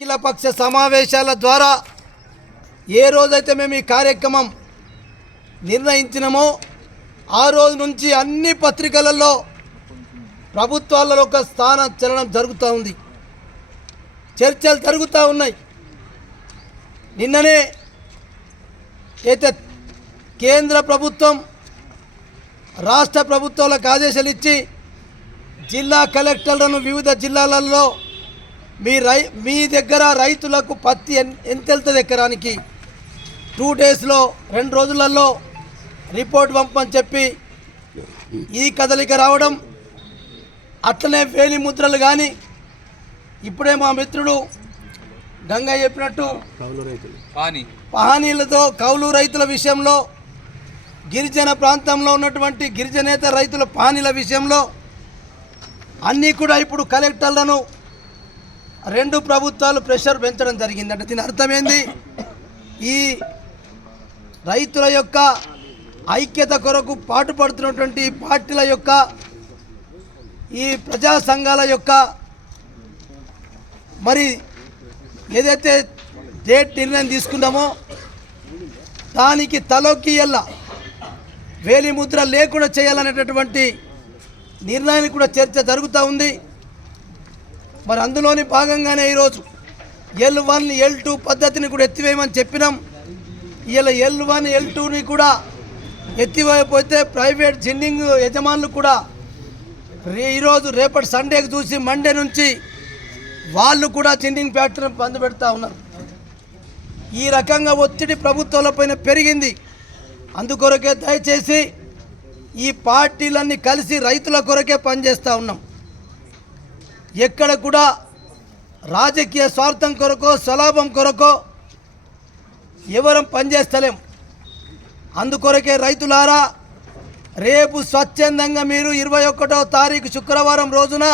అఖిలపక్ష సమావేశాల ద్వారా ఏ రోజైతే మేము ఈ కార్యక్రమం నిర్ణయించినామో ఆ రోజు నుంచి అన్ని పత్రికలలో ప్రభుత్వాలలో ఒక స్థాన చలనం జరుగుతూ ఉంది. చర్చలు జరుగుతూ ఉన్నాయి. నిన్ననే అయితే కేంద్ర ప్రభుత్వం రాష్ట్ర ప్రభుత్వాలకు ఆదేశాలు ఇచ్చి జిల్లా కలెక్టర్లను వివిధ జిల్లాలలో మీ రై మీ దగ్గర రైతులకు పత్తి ఎన్ ఎంత వెళ్తుంది ఎకరానికి? టూ డేస్లో రెండు రోజులలో రిపోర్ట్ పంపని చెప్పి ఈ కదలిక రావడం అట్లనే వేలి ముద్రలు కానీ ఇప్పుడే మా మిత్రుడు గంగ చెప్పినట్టు పాని. పహానీలతో కౌలు రైతుల విషయంలో గిరిజన ప్రాంతంలో ఉన్నటువంటి గిరిజనేత రైతుల పానీల విషయంలో అన్నీ కూడా ఇప్పుడు కలెక్టర్లను రెండు ప్రభుత్వాలు ప్రెషర్ పెంచడం జరిగింది అంటే దీని అర్థమైంది? ఈ రైతుల యొక్క ఐక్యత కొరకు పాటుపడుతున్నటువంటి పార్టీల యొక్క ఈ ప్రజా సంఘాల యొక్క మరి ఏదైతే డేట్ నిర్ణయం తీసుకున్నామో దానికి తలొక్కి వెళ్ళ వేలి ముద్ర లేకుండా చేయాలనేటటువంటి నిర్ణయానికి కూడా చర్చ జరుగుతూ ఉంది. మరి అందులోని భాగంగానే ఈరోజు ఎల్ వన్ ఎల్ టూ పద్ధతిని కూడా ఎత్తివేయమని చెప్పినాం. ఇలా ఎల్ వన్ ఎల్ టూని కూడా ఎత్తివేయకపోతే ప్రైవేట్ జిన్నింగ్ యజమానులు కూడా ఈరోజు రేపటి సండేకి చూసి మండే నుంచి వాళ్ళు కూడా జిన్నింగ్ ఫ్యాక్టరీని బంద్ పెడతా ఉన్నారు. ఈ రకంగా ఒత్తిడి ప్రభుత్వాలపైన పెరిగింది. అందుకొరకే దయచేసి ఈ పార్టీలన్నీ కలిసి రైతుల కొరకే పనిచేస్తూ ఉన్నాం. ఎక్కడ కూడా రాజకీయ స్వార్థం కొరకో స్వలాభం కొరకో ఎవరం పనిచేస్తలేం. అందుకొరకే రైతులారా రేపు స్వచ్ఛందంగా మీరు ఇరవై ఒకటో తారీఖు శుక్రవారం రోజున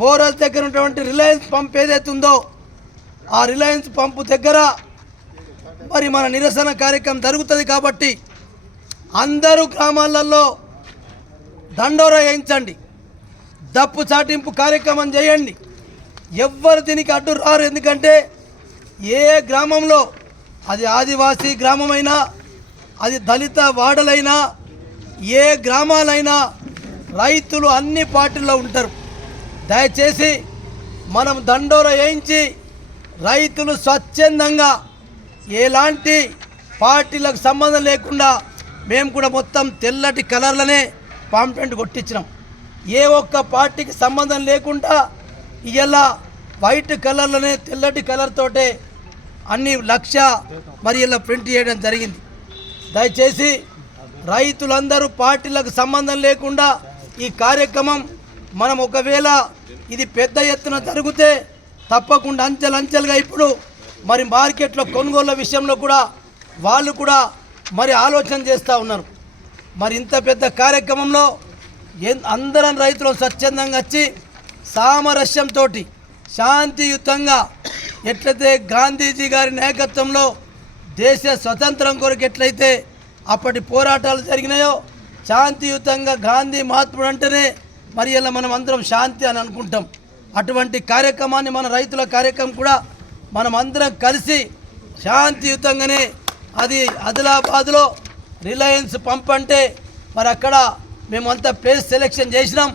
బోరస్ దగ్గర ఉన్నటువంటి రిలయన్స్ పంప్ ఏదైతే ఉందో ఆ రిలయన్స్ పంపు దగ్గర మరి మన నిరసన కార్యక్రమం జరుగుతుంది కాబట్టి అందరూ గ్రామాలలో దండోర వేయించండి. దప్పు చాటింపు కార్యక్రమం చేయండి. ఎవ్వరు దీనికి అడ్డు రారు. ఎందుకంటే ఏ గ్రామంలో అది ఆదివాసీ గ్రామమైనా అది దళిత వాడలైనా ఏ గ్రామాలైనా రైతులు అన్ని పార్టీల్లో ఉంటారు. దయచేసి మనం దండోర వేయించి రైతులు స్వచ్ఛందంగా ఎలాంటి పార్టీలకు సంబంధం లేకుండా మేము కూడా మొత్తం తెల్లటి కలర్లనే పాంప్లెంట్ కొట్టించినాం. ఏ ఒక్క పార్టీకి సంబంధం లేకుండా ఇలా వైట్ కలర్లోనే తెల్లటి కలర్తోటే అన్ని లక్ష మరి ఇలా ప్రింట్ చేయడం జరిగింది. దయచేసి రైతులందరూ పార్టీలకు సంబంధం లేకుండా ఈ కార్యక్రమం మనం ఒకవేళ ఇది పెద్ద ఎత్తున జరిగితే తప్పకుండా అంచెలంచెలుగా ఇప్పుడు మరి మార్కెట్లో కొనుగోళ్ళ విషయంలో కూడా వాళ్ళు కూడా మరి ఆలోచన చేస్తూ ఉన్నారు. మరి ఇంత పెద్ద కార్యక్రమంలో అందరం రైతులు స్వచ్ఛందంగా వచ్చి సామరస్యంతో శాంతియుతంగా ఎట్లయితే గాంధీజీ గారి నాయకత్వంలో దేశ స్వతంత్రం కొరకు ఎట్లయితే అప్పటి పోరాటాలు జరిగినాయో శాంతియుతంగా గాంధీ మహాత్ముడు అంటేనే మరి ఇలా మనం అందరం శాంతి అని అనుకుంటాం. అటువంటి కార్యక్రమాన్ని మన రైతుల కార్యక్రమం కూడా మనం అందరం కలిసి శాంతియుతంగానే అది ఆదిలాబాద్లో రిలయన్స్ పంప్ అంటే మరి అక్కడ మేమంతా ప్లేస్ సెలెక్షన్ చేసినాం.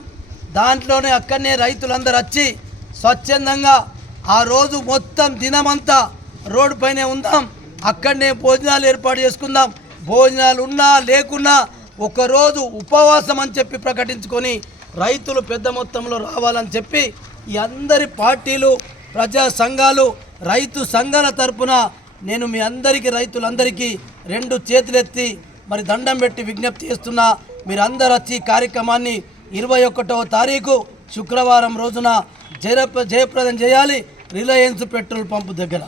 దాంట్లోనే అక్కడనే రైతులందరూ వచ్చి స్వచ్ఛందంగా ఆ రోజు మొత్తం దినమంతా రోడ్డు పైనే ఉందాం. అక్కడనే భోజనాలు ఏర్పాటు చేసుకుందాం. భోజనాలు ఉన్నా లేకున్నా ఒకరోజు ఉపవాసం అని చెప్పి ప్రకటించుకొని రైతులు పెద్ద మొత్తంలో రావాలని చెప్పి ఈ అందరి పార్టీలు ప్రజా సంఘాలు రైతు సంఘాల తరపున నేను మీ అందరికీ రైతులందరికీ రెండు చేతులెత్తి మరి దండం పెట్టి విజ్ఞప్తి చేస్తున్నా. మీరందరూ వచ్చి కార్యక్రమాన్ని ఇరవై ఒకటవ తారీఖు శుక్రవారం రోజున జయప్ర జయప్రదం చేయాలి. రిలయన్స్ పెట్రోల్ పంపు దగ్గర.